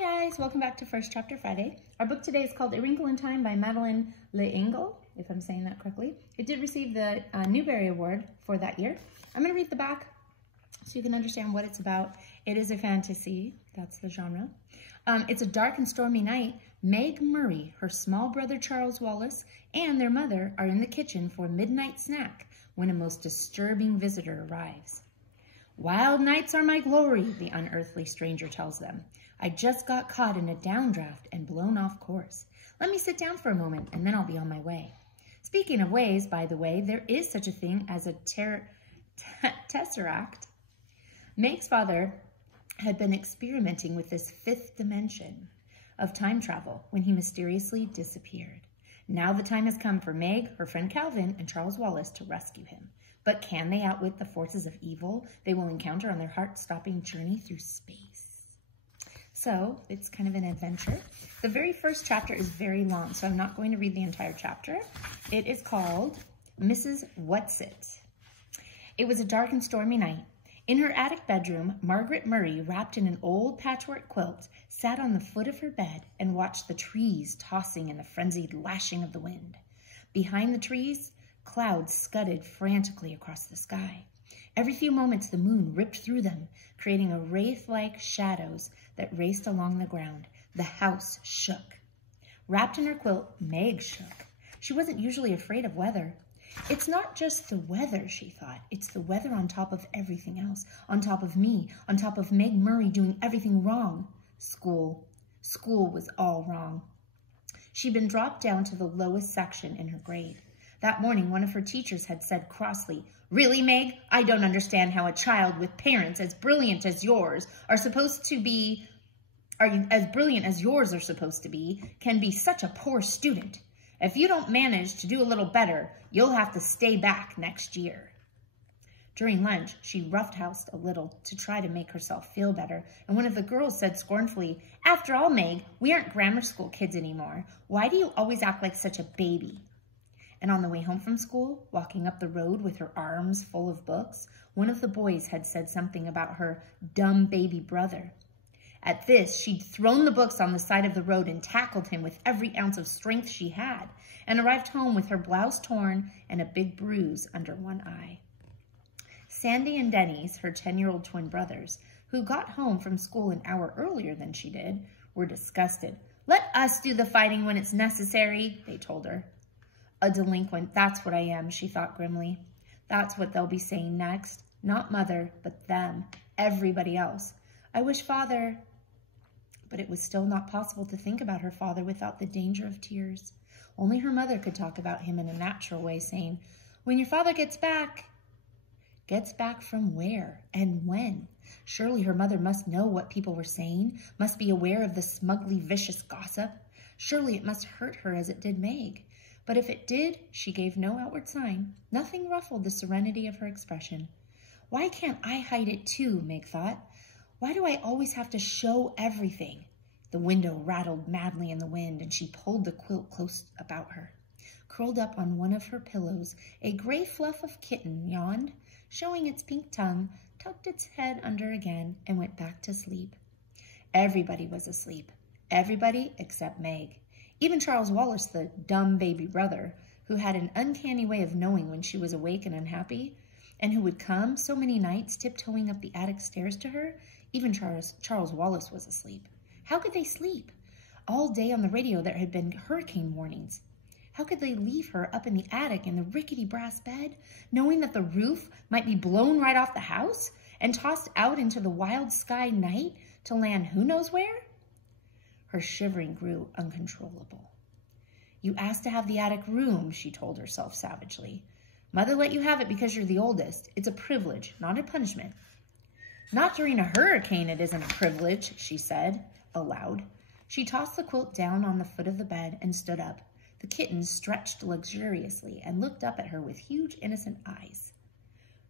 guys, welcome back to First Chapter Friday. Our book today is called A Wrinkle in Time by Madeleine L'Engle, if I'm saying that correctly. It did receive the Newbery Award for that year. I'm going to read the back so you can understand what it's about. It is a fantasy, that's the genre. It's a dark and stormy night. Meg Murray, her small brother Charles Wallace, and their mother are in the kitchen for a midnight snack when a most disturbing visitor arrives. "Wild nights are my glory," the unearthly stranger tells them. "I just got caught in a downdraft and blown off course. Let me sit down for a moment and then I'll be on my way." Speaking of ways, by the way, there is such a thing as a tesseract. Meg's father had been experimenting with this fifth dimension of time travel when he mysteriously disappeared. Now the time has come for Meg, her friend Calvin, and Charles Wallace to rescue him. But can they outwit the forces of evil they will encounter on their heart-stopping journey through space? So it's kind of an adventure. The very first chapter is very long, so I'm not going to read the entire chapter. It is called Mrs. Whatsit. It was a dark and stormy night. In her attic bedroom, Margaret Murray, wrapped in an old patchwork quilt, sat on the foot of her bed and watched the trees tossing in the frenzied lashing of the wind. Behind the trees, clouds scudded frantically across the sky. Every few moments, the moon ripped through them, creating a wraith-like shadows that raced along the ground. The house shook. Wrapped in her quilt, Meg shook. She wasn't usually afraid of weather. It's not just the weather, she thought. It's the weather on top of everything else, on top of me, on top of Meg Murray doing everything wrong. School was all wrong. She'd been dropped down to the lowest section in her grade. That morning, one of her teachers had said crossly, "Really, Meg? I don't understand how a child with parents as brilliant as yours are supposed to be, can be such a poor student. If you don't manage to do a little better, you'll have to stay back next year." During lunch, she roughhoused a little to try to make herself feel better, and one of the girls said scornfully, "After all, Meg, we aren't grammar school kids anymore. Why do you always act like such a baby?" And on the way home from school, walking up the road with her arms full of books, one of the boys had said something about her dumb baby brother. At this, she'd thrown the books on the side of the road and tackled him with every ounce of strength she had, and arrived home with her blouse torn and a big bruise under one eye. Sandy and Denny's, her 10-year-old twin brothers, who got home from school an hour earlier than she did, were disgusted. "Let us do the fighting when it's necessary," they told her. "A delinquent, that's what I am," she thought grimly. That's what they'll be saying next. Not Mother, but them, everybody else. I wish Father... But it was still not possible to think about her father without the danger of tears. Only her mother could talk about him in a natural way, saying, "When your father gets back..." Gets back from where and when? Surely her mother must know what people were saying, must be aware of the smugly vicious gossip. Surely it must hurt her as it did Meg. But if it did, she gave no outward sign. Nothing ruffled the serenity of her expression. "Why can't I hide it too?" Meg thought. "Why do I always have to show everything?" The window rattled madly in the wind, and she pulled the quilt close about her. Curled up on one of her pillows, a gray fluff of kitten yawned, showing its pink tongue, tucked its head under again, and went back to sleep. Everybody was asleep. Everybody except Meg. Even Charles Wallace, the dumb baby brother, who had an uncanny way of knowing when she was awake and unhappy, and who would come so many nights tiptoeing up the attic stairs to her, even Charles Wallace was asleep. How could they sleep? All day on the radio there had been hurricane warnings. How could they leave her up in the attic in the rickety brass bed, knowing that the roof might be blown right off the house and tossed out into the wild sky night to land who knows where? Her shivering grew uncontrollable. "You asked to have the attic room," she told herself savagely. "Mother let you have it because you're the oldest. It's a privilege, not a punishment." "Not during a hurricane it isn't a privilege," she said, aloud. She tossed the quilt down on the foot of the bed and stood up. The kitten stretched luxuriously and looked up at her with huge, innocent eyes.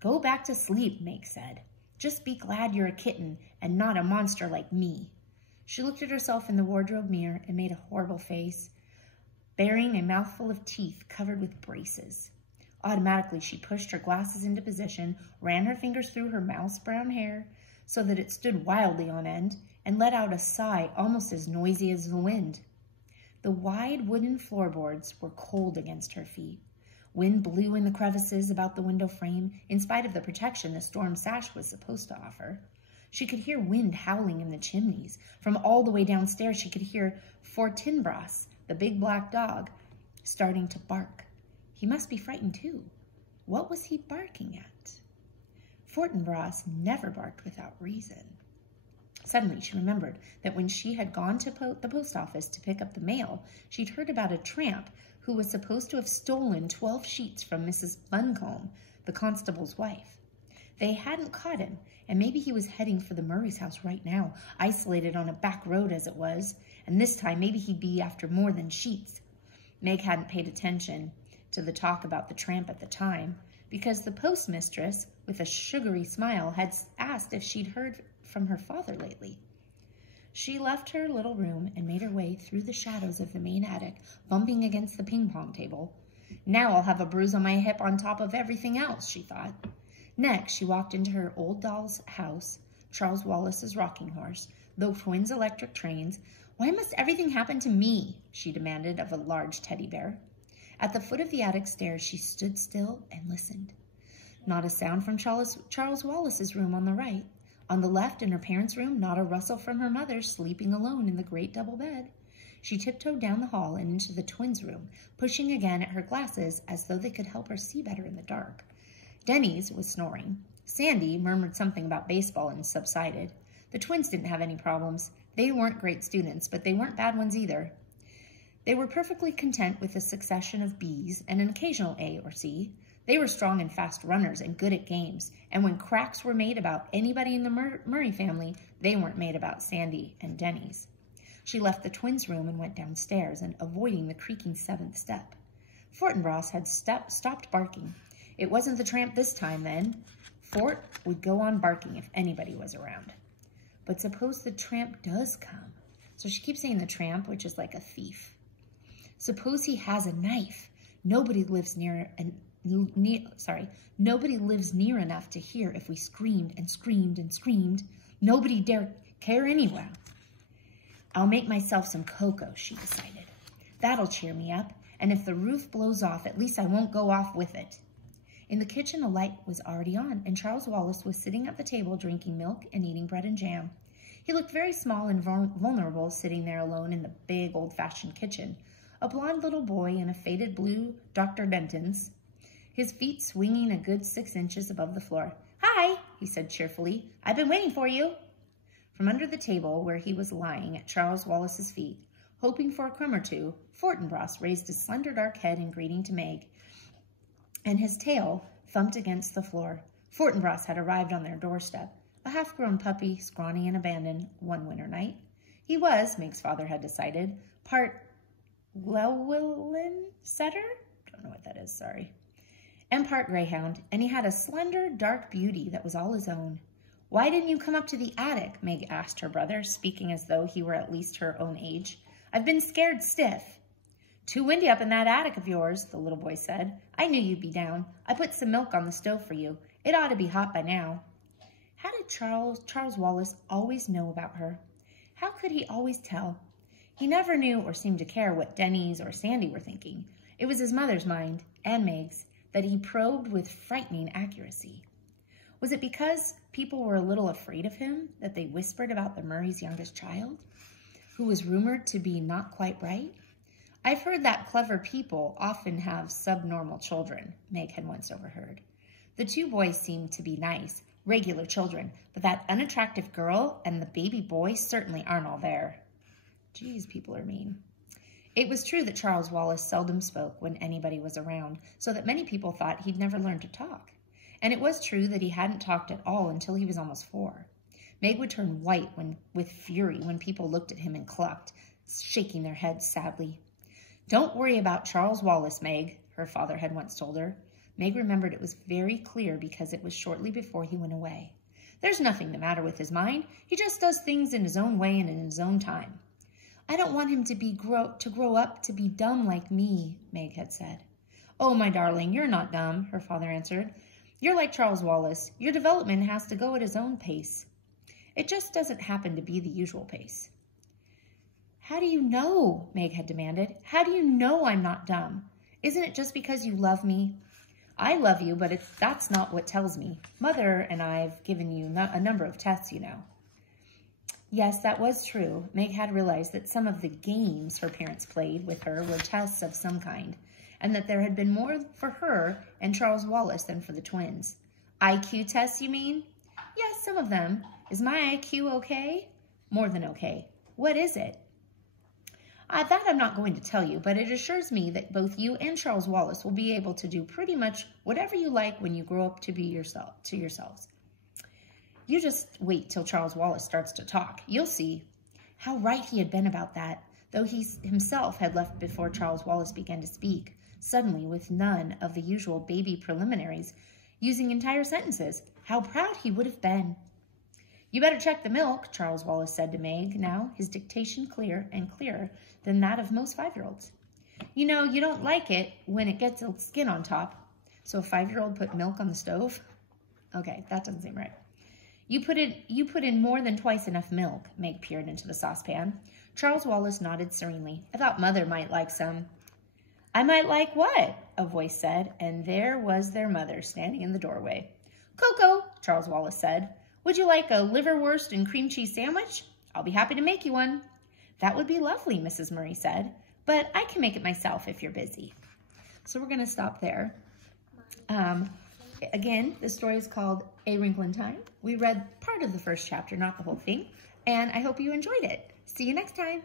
"Go back to sleep," Meg said. "Just be glad you're a kitten and not a monster like me." She looked at herself in the wardrobe mirror and made a horrible face, bearing a mouthful of teeth covered with braces. Automatically, she pushed her glasses into position, ran her fingers through her mouse brown hair so that it stood wildly on end, and let out a sigh almost as noisy as the wind. The wide wooden floorboards were cold against her feet. Wind blew in the crevices about the window frame, in spite of the protection the storm sash was supposed to offer. She could hear wind howling in the chimneys. From all the way downstairs, she could hear Fortinbras, the big black dog, starting to bark. He must be frightened too. What was he barking at? Fortinbras never barked without reason. Suddenly, she remembered that when she had gone to the post office to pick up the mail, she'd heard about a tramp who was supposed to have stolen 12 sheets from Mrs. Buncombe, the constable's wife. They hadn't caught him, and maybe he was heading for the Murray's house right now, isolated on a back road as it was, and this time maybe he'd be after more than sheets. Meg hadn't paid attention to the talk about the tramp at the time, because the postmistress, with a sugary smile, had asked if she'd heard from her father lately. She left her little room and made her way through the shadows of the main attic, bumping against the ping-pong table. Now I'll have a bruise on my hip on top of everything else, she thought. Next, she walked into her old doll's house, Charles Wallace's rocking horse, the twins' electric trains. Why must everything happen to me? She demanded of a large teddy bear. At the foot of the attic stairs, she stood still and listened. Not a sound from Charles Wallace's room on the right. On the left, in her parents' room, not a rustle from her mother, sleeping alone in the great double bed. She tiptoed down the hall and into the twins' room, pushing again at her glasses as though they could help her see better in the dark. Denny's was snoring. Sandy murmured something about baseball and subsided. The twins didn't have any problems. They weren't great students, but they weren't bad ones either. They were perfectly content with a succession of B's and an occasional A or C. They were strong and fast runners and good at games, and when cracks were made about anybody in the Murray family, they weren't made about Sandy and Denny's. She left the twins' room and went downstairs, and avoiding the creaking 7th step. Fortinbras had stopped barking. It wasn't the tramp this time, then. Fort would go on barking if anybody was around. But suppose the tramp does come. So she keeps saying the tramp, which is like a thief. Suppose he has a knife. Nobody lives near enough to hear if we screamed and screamed and screamed. Nobody dare care anyway. I'll make myself some cocoa, she decided. That'll cheer me up, and if the roof blows off, at least I won't go off with it. In the kitchen, a light was already on, and Charles Wallace was sitting at the table drinking milk and eating bread and jam. He looked very small and vulnerable, sitting there alone in the big, old-fashioned kitchen, a blond little boy in a faded blue Dr. Benton's, his feet swinging a good 6 inches above the floor. "Hi," he said cheerfully. "I've been waiting for you." From under the table where he was lying at Charles Wallace's feet, hoping for a crumb or two, Fortinbras raised his slender dark head in greeting to Meg, and his tail thumped against the floor. Fortinbras had arrived on their doorstep, a half-grown puppy, scrawny and abandoned, one winter night. He was, Meg's father had decided, part Llewellyn setter? Don't know what that is, sorry. And part greyhound, and he had a slender, dark beauty that was all his own. "Why didn't you come up to the attic?" Meg asked her brother, speaking as though he were at least her own age. "I've been scared stiff." "Too windy up in that attic of yours," the little boy said. "I knew you'd be down. I put some milk on the stove for you. It ought to be hot by now." How did Charles Wallace always know about her? How could he always tell? He never knew or seemed to care what Denny's or Sandy were thinking. It was his mother's mind, and Meg's, that he probed with frightening accuracy. Was it because people were a little afraid of him that they whispered about the Murray's youngest child, who was rumored to be not quite right? "I've heard that clever people often have subnormal children," Meg had once overheard. The two boys seemed to be nice, regular children, but that unattractive girl and the baby boy certainly aren't all there. Geez, people are mean. It was true that Charles Wallace seldom spoke when anybody was around, so that many people thought he'd never learned to talk. And it was true that he hadn't talked at all until he was almost 4. Meg would turn white with fury when people looked at him and clucked, shaking their heads sadly. "Don't worry about Charles Wallace, Meg," her father had once told her. Meg remembered it was very clear because it was shortly before he went away. "There's nothing the matter with his mind. He just does things in his own way and in his own time." "I don't want him to grow up to be dumb like me," Meg had said. "Oh, my darling, you're not dumb," her father answered. "You're like Charles Wallace. Your development has to go at his own pace." It just doesn't happen to be the usual pace. How do you know? Meg had demanded. How do you know I'm not dumb? Isn't it just because you love me? I love you, but that's not what tells me. Mother and I've given you a number of tests, you know. Yes, that was true. Meg had realized that some of the games her parents played with her were tests of some kind, and that there had been more for her and Charles Wallace than for the twins. IQ tests, you mean? Yes, some of them. Is my IQ okay? More than okay. What is it? That I'm not going to tell you, but it assures me that both you and Charles Wallace will be able to do pretty much whatever you like when you grow up to be yourselves. You just wait till Charles Wallace starts to talk. You'll see. How right he had been about that, though he himself had left before Charles Wallace began to speak, suddenly with none of the usual baby preliminaries, using entire sentences. How proud he would have been. You better check the milk, Charles Wallace said to Meg, now his dictation clear and clearer than that of most 5-year-olds. You know, you don't like it when it gets its skin on top. So a 5-year-old put milk on the stove? Okay, that doesn't seem right. You put in more than twice enough milk, Meg peered into the saucepan. Charles Wallace nodded serenely. I thought Mother might like some. I might like what? A voice said, and there was their mother standing in the doorway. Cocoa, Charles Wallace said. Would you like a liverwurst and cream cheese sandwich? I'll be happy to make you one. That would be lovely, Mrs. Murray said, but I can make it myself if you're busy. So we're going to stop there. Again, the story is called A Wrinkle in Time. We read part of the first chapter, not the whole thing, and I hope you enjoyed it. See you next time.